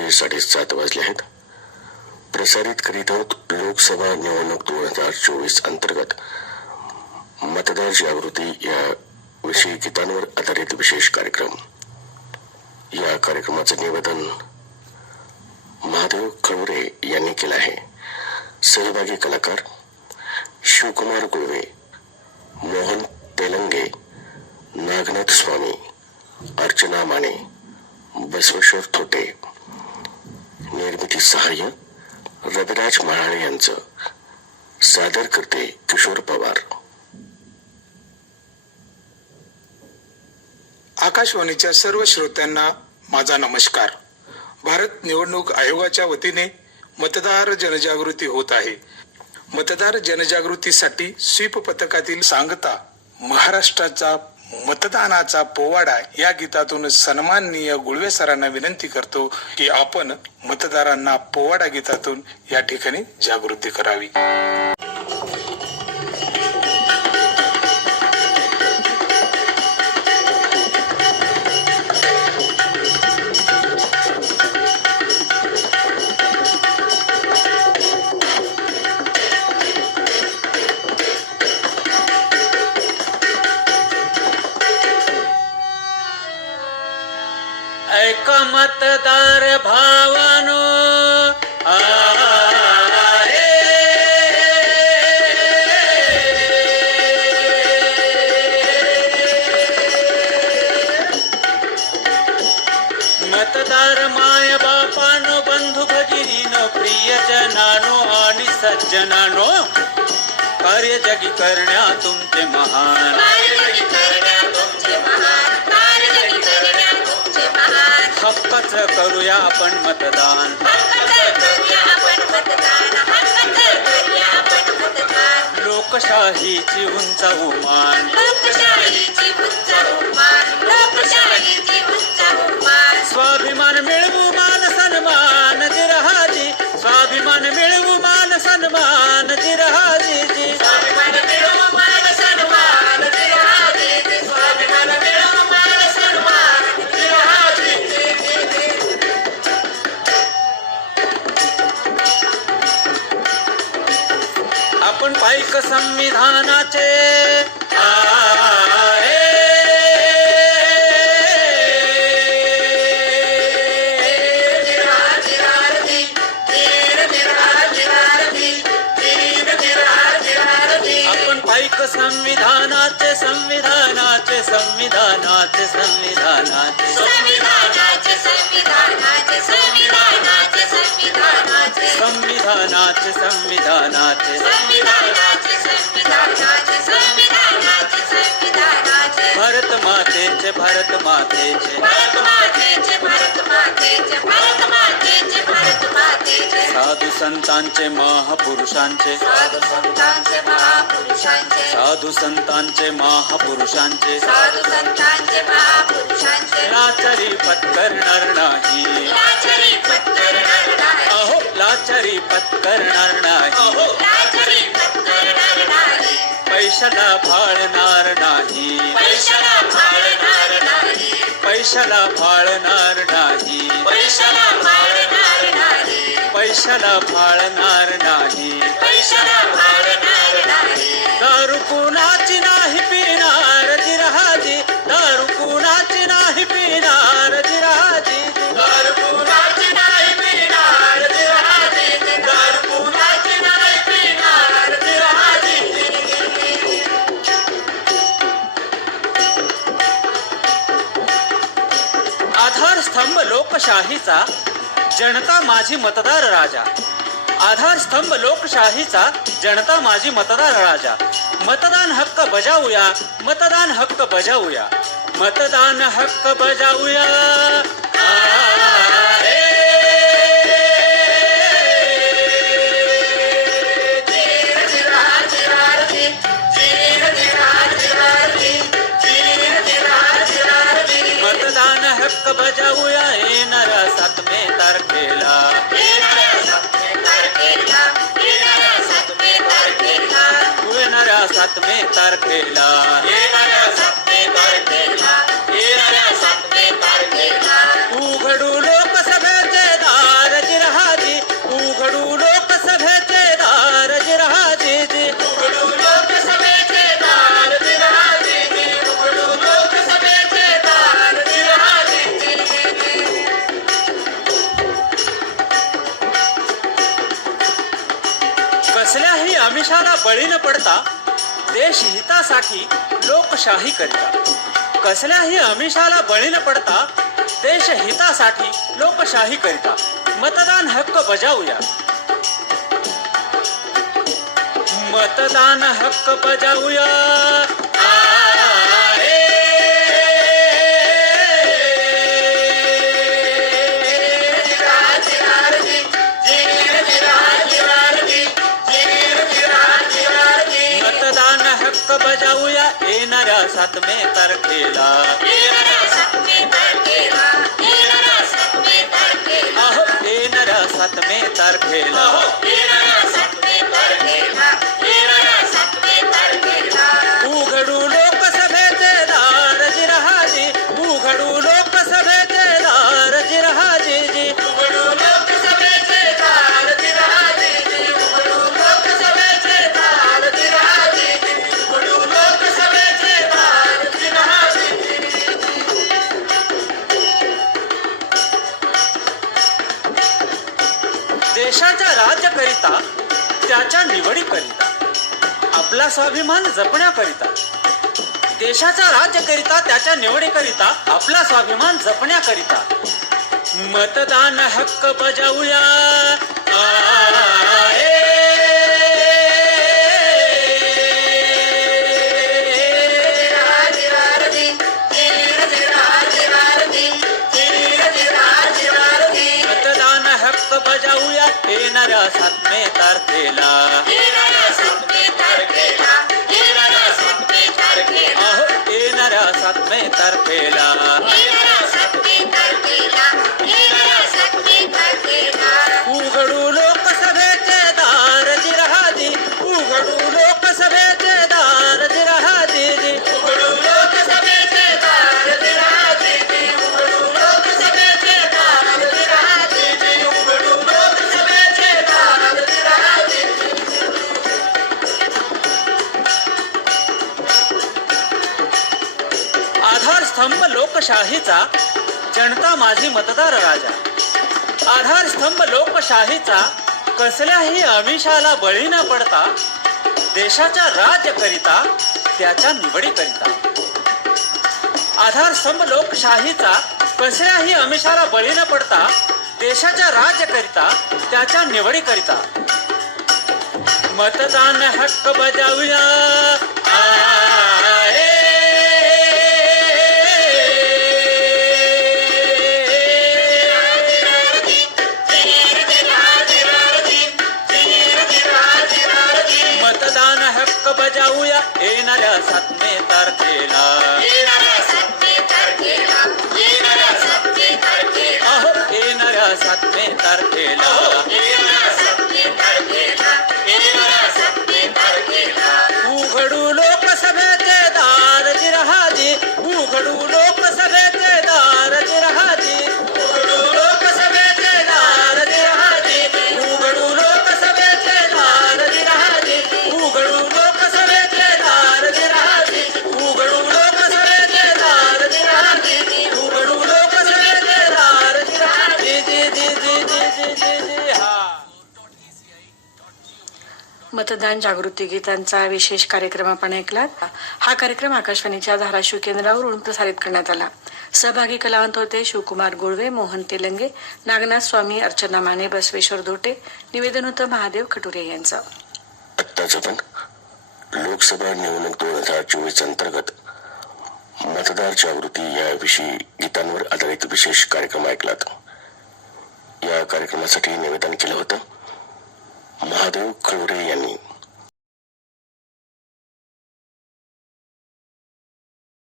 दुपारचे साडेसात वाजले आहेत प्रसारित करीत आहोत लोकसभा निवडणूक दोन हजार चोवीस अंतर्गत. मतदार जागृती या विषयी गीतांवर आधारित विशेष कार्यक्रम. या कार्यक्रमाचं निवेदन महादेव खळुरे यांनी केलं आहे. सहभागी कलाकार शिवकुमार गुळवे मोहन तेलंगे नागनाथ स्वामी अर्चना माने बसवेश्वर थोटे निर्मिती सहाय्य रविराज महाळे यांचं. सादर करते किशोर पवार. आकाशवाणीच्या सर्व श्रोत्यांना माझा नमस्कार. भारत निवडणूक आयोगाच्या वतीने मतदार जनजागृती होत आहे. मतदार जनजागृतीसाठी स्वीप पथकातील सांगता महाराष्ट्राचा मतदानाचा पोवाडा या गीतातून सन्माननीय गुळवे सरांना विनंती करतो की आपण मतदारांना पोवाडा गीतातून या ठिकाणी जागृती करावी. मतदार भावानो आहे. मतदार माय बापानो बंधू भगिनीनो प्रियजनानो आणि सज्जनानो कार्य जगी करण्या तुमचे महान हक्कच करूया आपण मतदान. लोकशाहीची उंचावू मान स्वाभिमान आपण पाईक संविधानाचे. संविधानाचे संविधानाचे संविधानाचे संविधानाचे. संविधान. संविधानाचे संविधानाचे भारत मातेचे भारत मातेचे साधू संतांचे महापुरुषांचे। साधू संतांचे महापुरुषांचे। लाचारी पत्करणार नाही। अहो लाचारी पत्करणार नाही. लाचारी पत्करणार नाही. पैशाला फाळणार नाही. पैशाला फाळणार नाही. पैशाला फाळणार नाही. पैशाला फाळणार नाही. पैशाला फाळणार नाही. पैशाला फाळणार नाही. दारू कुणाची नाही पिणार जिरहाजी स्तंभ लोकशाहीचा जनता माझी मतदार राजा. आधार स्तंभ लोकशाहीचा जनता माझी मतदार राजा. मतदान हक्क बजावूया मतदान हक्क बजावूया. मतदान हक्क बजावूया. हक्क बजावूया येणाऱ्या सातमे तारखेला. येणाऱ्या सातमे तारखेला. आणि आमिषाला बळी न पडता देश हितासाठी लोकशाही करिता. कसल्याही आमिषाला बळी न पडता देश हितासाठी लोकशाही करिता. मतदान हक्क बजावूया. मतदान हक्क बजावूया. में तार फेला त्याच्या निवडीकरिता आपला स्वाभिमान जपण्याकरिता देशाचा राज्यकरिता त्याच्या निवडीकरिता आपला स्वाभिमान जपण्याकरिता मतदान हक्क बजावूया. बजावूया येणाऱ्या सातमे तारखेला येणाऱ्या सातमे तारखेला लोकशाहीचा जनता माझी मतदार राजा. आधारस्तंभ लोकशाहीचा कसल्याही अमिषाला बळी न पडता देशाच्या राज्यकरिता त्याच्या निवडीकरिता. आधारस्तंभ लोकशाहीचा कसल्याही अमिषाला बळी न पडता देशाच्या राज्यकरिता त्याच्या निवडीकरिता. मतदान हक्क बजावूया. मतदान जागृती गीतांचा विशेष कार्यक्रम आपण ऐकला हा कार्यक्रम आकाशवाणीच्या धाराशिव केंद्रावरून प्रसारित करण्यात आला. सहभागी कलावंत होते शिवकुमार गुळवे मोहन तेलंगे नागनाथ स्वामी अर्चना माने बसवेश्वर धोटे निवेदन होतं महादेव खटुरे यांचं. आत्ताच आपण लोकसभा निवडणूक दोन हजार चोवीस अंतर्गत मतदार जागृती याविषयी गीतांवर आधारित विशेष कार्यक्रम ऐकलात. या कार्यक्रमासाठी निवेदन केलं होतं. మాధవ్ క్రూరే అని